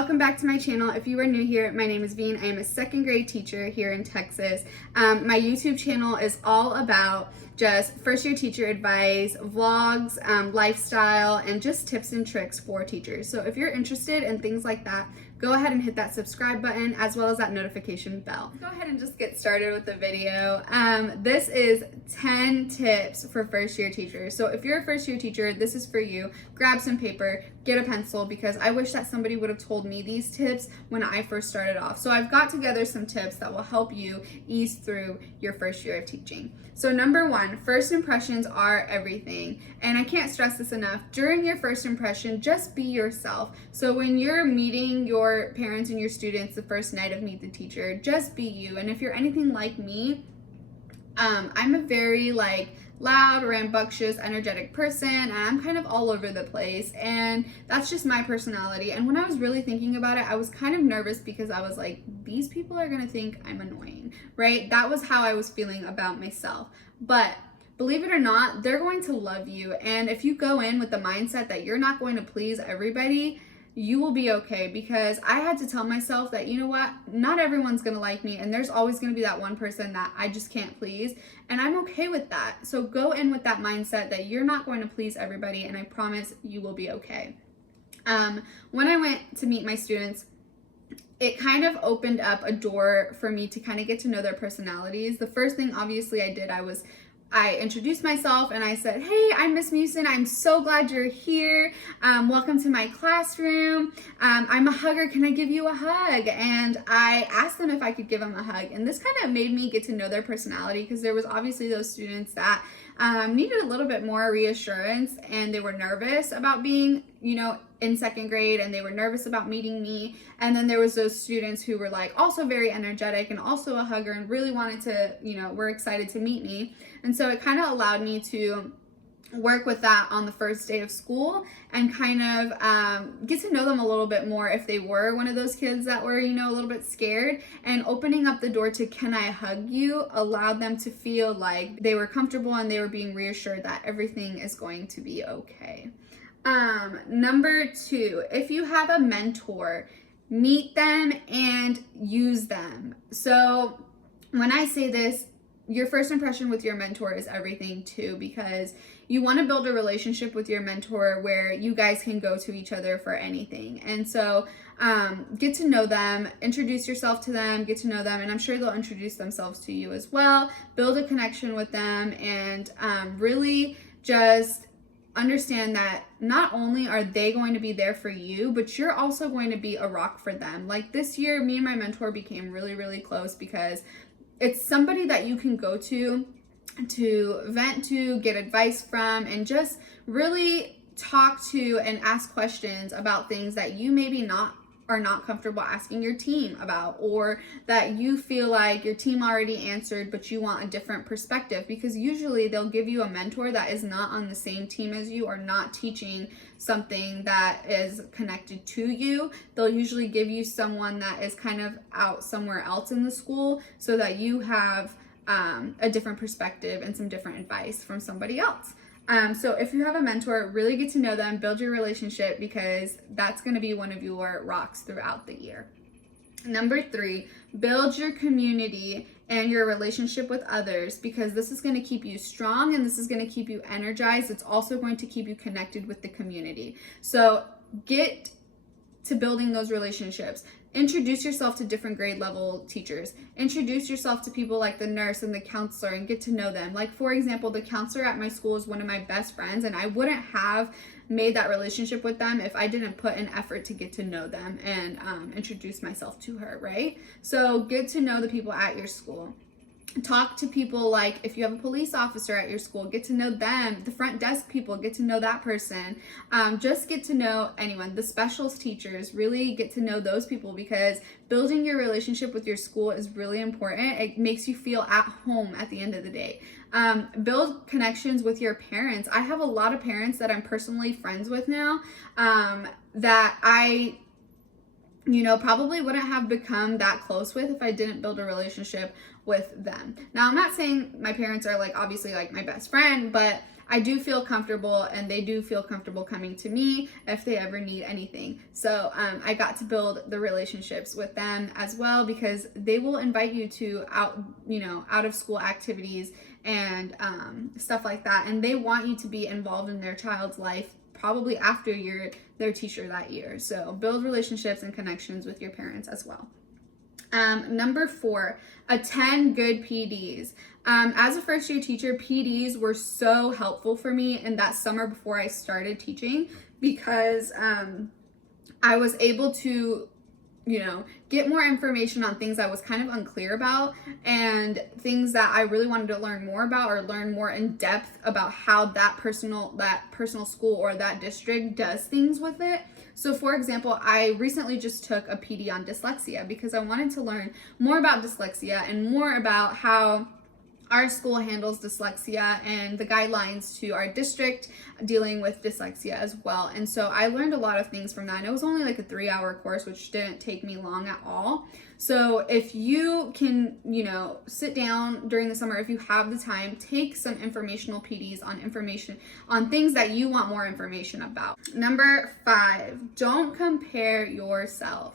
welcome back to my channel. If you are new here, my name is Veen. I am a second grade teacher here in Texas. My YouTube channel is all about just first year teacher advice, vlogs, lifestyle, and just tips and tricks for teachers. So if you're interested in things like that, go ahead and hit that subscribe button as well as that notification bell. Go ahead and just get started with the video. This is 10 tips for first year teachers. So if you're a first year teacher, this is for you. Grab some paper, get a pencil, because I wish that somebody would have told me these tips when I first started off. So I've got together some tips that will help you ease through your first year of teaching. So number one, first impressions are everything. And I can't stress this enough. During your first impression, just be yourself. So when you're meeting your parents and your students the first night of Meet the Teacher, just be you. And if you're anything like me, I'm a very loud, rambunctious, energetic person, and I'm kind of all over the place, and that's just my personality. And when I was really thinking about it, I was kind of nervous because I was like, these people are gonna think I'm annoying, right? That was how I was feeling about myself. But believe it or not, they're going to love you, and if you go in with the mindset that you're not going to please everybody, you will be okay. Because I had to tell myself that, you know what, not everyone's gonna like me, and there's always gonna be that one person that I just can't please, and I'm okay with that. So go in with that mindset that you're not going to please everybody, and I promise you will be okay. When I went to meet my students, it kind of opened up a door for me to kind of get to know their personalities. The first thing obviously I introduced myself and I said, hey, I'm Miss Musin. I'm so glad you're here. Welcome to my classroom. I'm a hugger. Can I give you a hug? And I asked them if I could give them a hug. And this kind of made me get to know their personality, because there was obviously those students that needed a little bit more reassurance, and they were nervous about being, in second grade, and they were nervous about meeting me. And then there was those students who were also very energetic and also a hugger and really wanted to, were excited to meet me. And so it kind of allowed me to work with that on the first day of school and kind of get to know them a little bit more if they were one of those kids that were, a little bit scared. And opening up the door to "can I hug you" allowed them to feel like they were comfortable and they were being reassured that everything is going to be okay. Number two, if you have a mentor, meet them and use them. So when I say this, your first impression with your mentor is everything too, because you want to build a relationship with your mentor where you guys can go to each other for anything. And so get to know them, introduce yourself to them, get to know them, and I'm sure they'll introduce themselves to you as well. Build a connection with them, and really just understand that not only are they going to be there for you, but you're also going to be a rock for them. Like this year, me and my mentor became really, really close because it's somebody that you can go to vent to, get advice from, and just really talk to and ask questions about things that you maybe are not comfortable asking your team about, or that you feel like your team already answered but you want a different perspective, because usually they'll give you a mentor that is not on the same team as you or not teaching something that is connected to you. They'll usually give you someone that is kind of out somewhere else in the school so that you have a different perspective and some different advice from somebody else. So if you have a mentor, really get to know them, build your relationship, because that's going to be one of your rocks throughout the year. Number three, build your community and your relationship with others, because this is going to keep you strong and this is going to keep you energized. It's also going to keep you connected with the community. So get to building those relationships. Introduce yourself to different grade level teachers. Introduce yourself to people like the nurse and the counselor and get to know them. Like, for example, the counselor at my school is one of my best friends, and I wouldn't have made that relationship with them if I didn't put an effort to get to know them and introduce myself to her, right? So get to know the people at your school. Talk to people, like if you have a police officer at your school, get to know them. The front desk people, get to know that person. Just get to know anyone. The specials teachers, really get to know those people, because building your relationship with your school is really important. It makes you feel at home at the end of the day. Build connections with your parents. I have a lot of parents that I'm personally friends with now that I probably wouldn't have become that close with if I didn't build a relationship with them. Now, I'm not saying my parents are obviously my best friend, but I do feel comfortable, and they do feel comfortable coming to me if they ever need anything. So I got to build the relationships with them as well, because they will invite you to out of school activities and stuff like that, and they want you to be involved in their child's life probably after you're their teacher that year. So build relationships and connections with your parents as well. Number 4, attend good PDs. As a first year teacher, PDs were so helpful for me in that summer before I started teaching, because I was able to get more information on things I was kind of unclear about, and things that I really wanted to learn more about, or learn more in depth about how that personal school or that district does things with it. So for example, I recently just took a PD on dyslexia because I wanted to learn more about dyslexia and more about how our school handles dyslexia and the guidelines to our district dealing with dyslexia as well. And so I learned a lot of things from that. And it was only like a 3-hour course, which didn't take me long at all. So if you can, sit down during the summer, if you have the time, take some informational PDs on things that you want more information about. Number 5, don't compare yourself.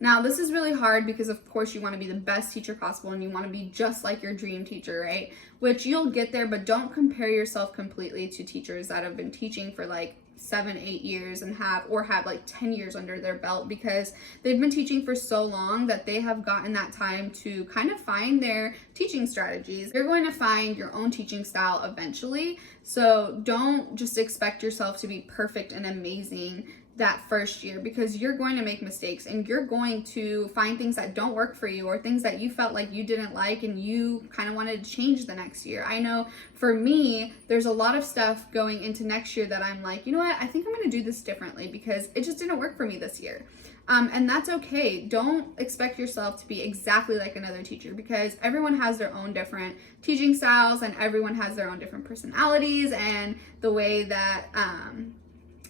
Now, this is really hard because, of course, you want to be the best teacher possible and you want to be just like your dream teacher, right? Which you'll get there, but don't compare yourself completely to teachers that have been teaching for like 7-8 years and have like 10 years under their belt, because they've been teaching for so long that they have gotten that time to kind of find their teaching strategies. You're going to find your own teaching style eventually, so don't just expect yourself to be perfect and amazing that first year, because you're going to make mistakes and you're going to find things that don't work for you, or things that you felt like you didn't like and you kind of wanted to change the next year. I know for me, there's a lot of stuff going into next year that I'm like, you know what, I think I'm going to do this differently because it just didn't work for me this year. And that's okay. Don't expect yourself to be exactly like another teacher, because everyone has their own different teaching styles and everyone has their own different personalities, and the way that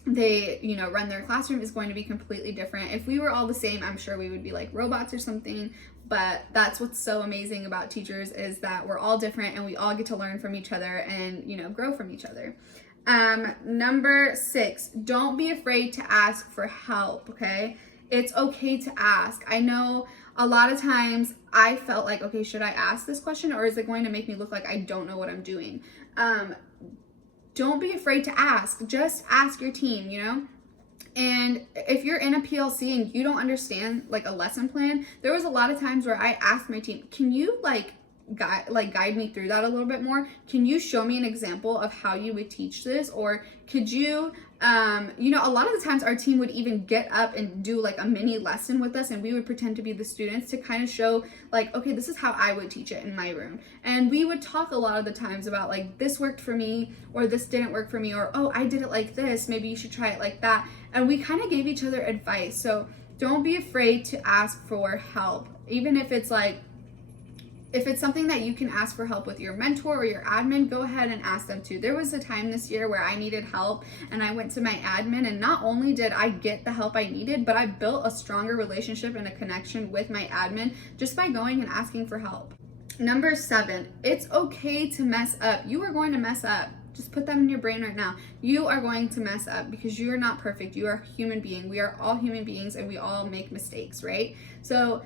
they run their classroom is going to be completely different. If we were all the same, I'm sure we would be like robots or something. But that's what's so amazing about teachers, is that we're all different and we all get to learn from each other and grow from each other. Number 6, don't be afraid to ask for help. Okay, it's okay to ask. I know a lot of times I felt like, okay, should I ask this question, or is it going to make me look like I don't know what I'm doing? Don't be afraid to ask. Just ask your team, And if you're in a PLC and you don't understand like a lesson plan, there was a lot of times where I asked my team, can you guide me through that a little bit more? Can you show me an example of how you would teach this? Or could you, a lot of the times our team would even get up and do like a mini lesson with us, and we would pretend to be the students to kind of show like, okay, this is how I would teach it in my room. And we would talk a lot of the times about like, this worked for me, or this didn't work for me, or, oh, I did it like this, maybe you should try it like that. And we kind of gave each other advice. So don't be afraid to ask for help, even if it's something that you can ask for help with your mentor or your admin, go ahead and ask them too. There was a time this year where I needed help, and I went to my admin, and not only did I get the help I needed, but I built a stronger relationship and a connection with my admin just by going and asking for help. Number 7, it's okay to mess up. You are going to mess up. Just put that in your brain right now. You are going to mess up because you are not perfect. You are a human being. We are all human beings and we all make mistakes, right? So,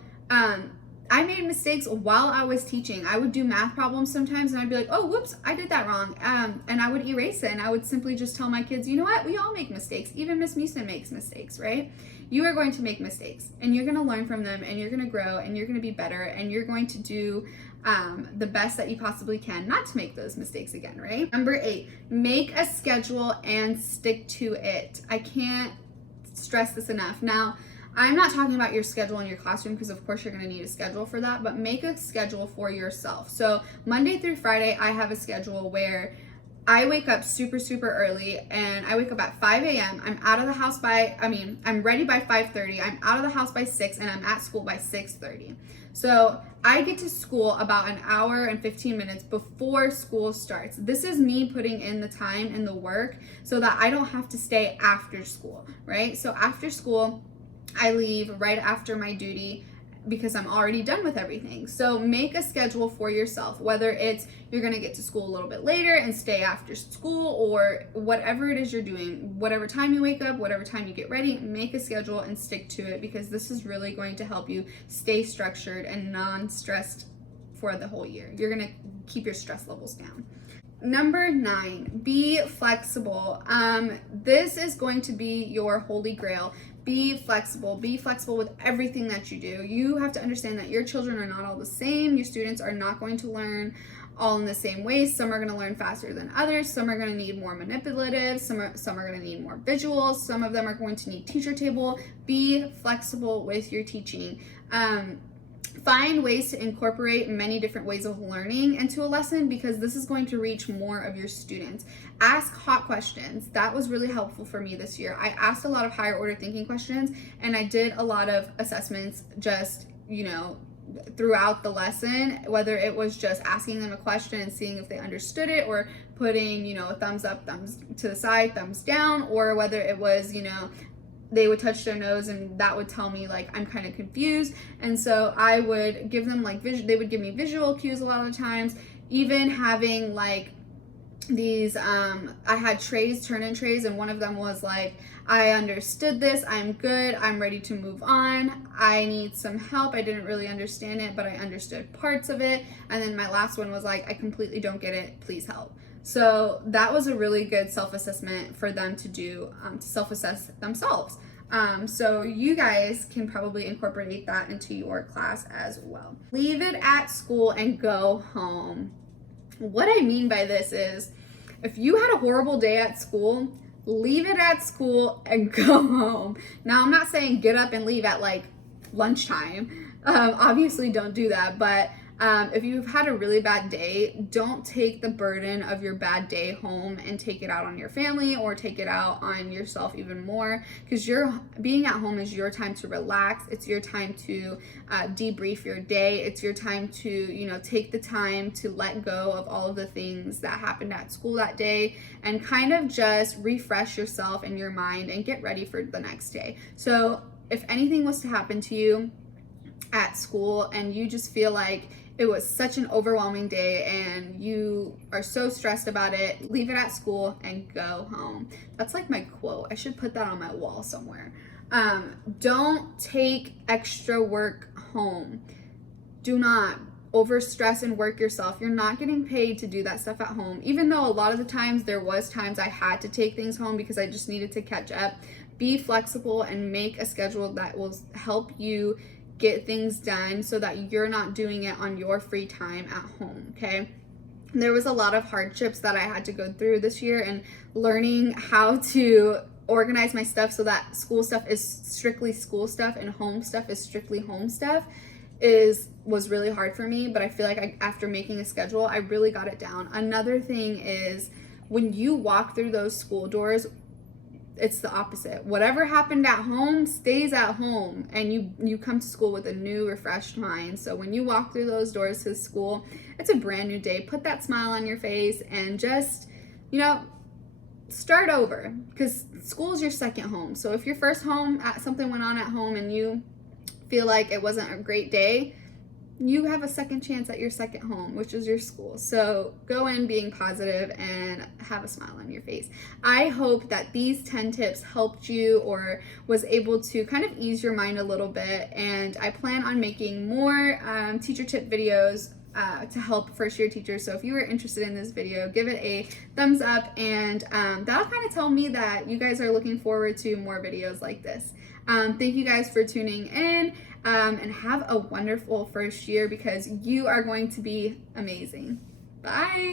I made mistakes while I was teaching. I would do math problems sometimes and I'd be like, oh, whoops, I did that wrong. And I would erase it, and I would simply just tell my kids, you know what? We all make mistakes. Even Miss Meeson makes mistakes, right? You are going to make mistakes, and you're going to learn from them, and you're going to grow, and you're going to be better, and you're going to do the best that you possibly can not to make those mistakes again, right? Number 8, make a schedule and stick to it. I can't stress this enough. Now, I'm not talking about your schedule in your classroom, because of course you're going to need a schedule for that, but make a schedule for yourself. So Monday through Friday, I have a schedule where I wake up super, super early, and I wake up at 5 a.m. I'm ready by 5:30. I'm out of the house by 6, and I'm at school by 6:30. So I get to school about an hour and 15 minutes before school starts. This is me putting in the time and the work so that I don't have to stay after school, right? So after school, I leave right after my duty, because I'm already done with everything. So make a schedule for yourself, whether it's you're going to get to school a little bit later and stay after school, or whatever it is you're doing, whatever time you wake up, whatever time you get ready, make a schedule and stick to it, because this is really going to help you stay structured and non-stressed for the whole year. You're going to keep your stress levels down. Number 9, be flexible. This is going to be your holy grail. Be flexible. Be flexible with everything that you do. You have to understand that your children are not all the same. Your students are not going to learn all in the same way. Some are going to learn faster than others. Some are going to need more manipulative. Some are going to need more visuals. Some of them are going to need teacher table. Be flexible with your teaching. Find ways to incorporate many different ways of learning into a lesson, because this is going to reach more of your students. Ask hot questions. That was really helpful for me this year. I asked a lot of higher order thinking questions, and I did a lot of assessments just, throughout the lesson, whether it was just asking them a question and seeing if they understood it, or putting, a thumbs up, thumbs to the side, thumbs down, or whether it was, they would touch their nose and that would tell me like I'm kind of confused. And so I would give them they would give me visual cues a lot of the times. Even having like these, I had turn-in trays, and one of them was like, I understood this, I'm good, I'm ready to move on, I need some help, I didn't really understand it, but I understood parts of it. And then my last one was like, I completely don't get it, please help. So that was a really good self-assessment for them to do, to self-assess themselves. So you guys can probably incorporate that into your class as well. Leave it at school and go home. What I mean by this is, if you had a horrible day at school, leave it at school and go home. Now, I'm not saying get up and leave at like lunchtime. Obviously don't do that, but if you've had a really bad day, don't take the burden of your bad day home and take it out on your family or take it out on yourself even more, because being at home is your time to relax. It's your time to debrief your day. It's your time to, take the time to let go of all of the things that happened at school that day and kind of just refresh yourself and your mind and get ready for the next day. So if anything was to happen to you at school and you just feel like it was such an overwhelming day and you are so stressed about it, leave it at school and go home. That's like my quote. I should put that on my wall somewhere. Don't take extra work home. Do not overstress and work yourself. You're not getting paid to do that stuff at home. Even though a lot of the times there was times I had to take things home because I just needed to catch up. Be flexible and make a schedule that will help you get things done so that you're not doing it on your free time at home, okay? There was a lot of hardships that I had to go through this year, and learning how to organize my stuff so that school stuff is strictly school stuff and home stuff is strictly home stuff was really hard for me, but I feel like after making a schedule, I really got it down. Another thing is, when you walk through those school doors, it's the opposite. Whatever happened at home stays at home, and you come to school with a new, refreshed mind. So when you walk through those doors to school, it's a brand new day. Put that smile on your face and just, start over, because school is your second home. So if your first home, something went on at home and you feel like it wasn't a great day, you have a second chance at your second home, which is your school. So go in being positive and have a smile on your face. I hope that these 10 tips helped you or was able to kind of ease your mind a little bit. And I plan on making more teacher tip videos to help first year teachers. So if you are interested in this video, give it a thumbs up, and that'll kind of tell me that you guys are looking forward to more videos like this. Thank you guys for tuning in, and have a wonderful first year, because you are going to be amazing. Bye.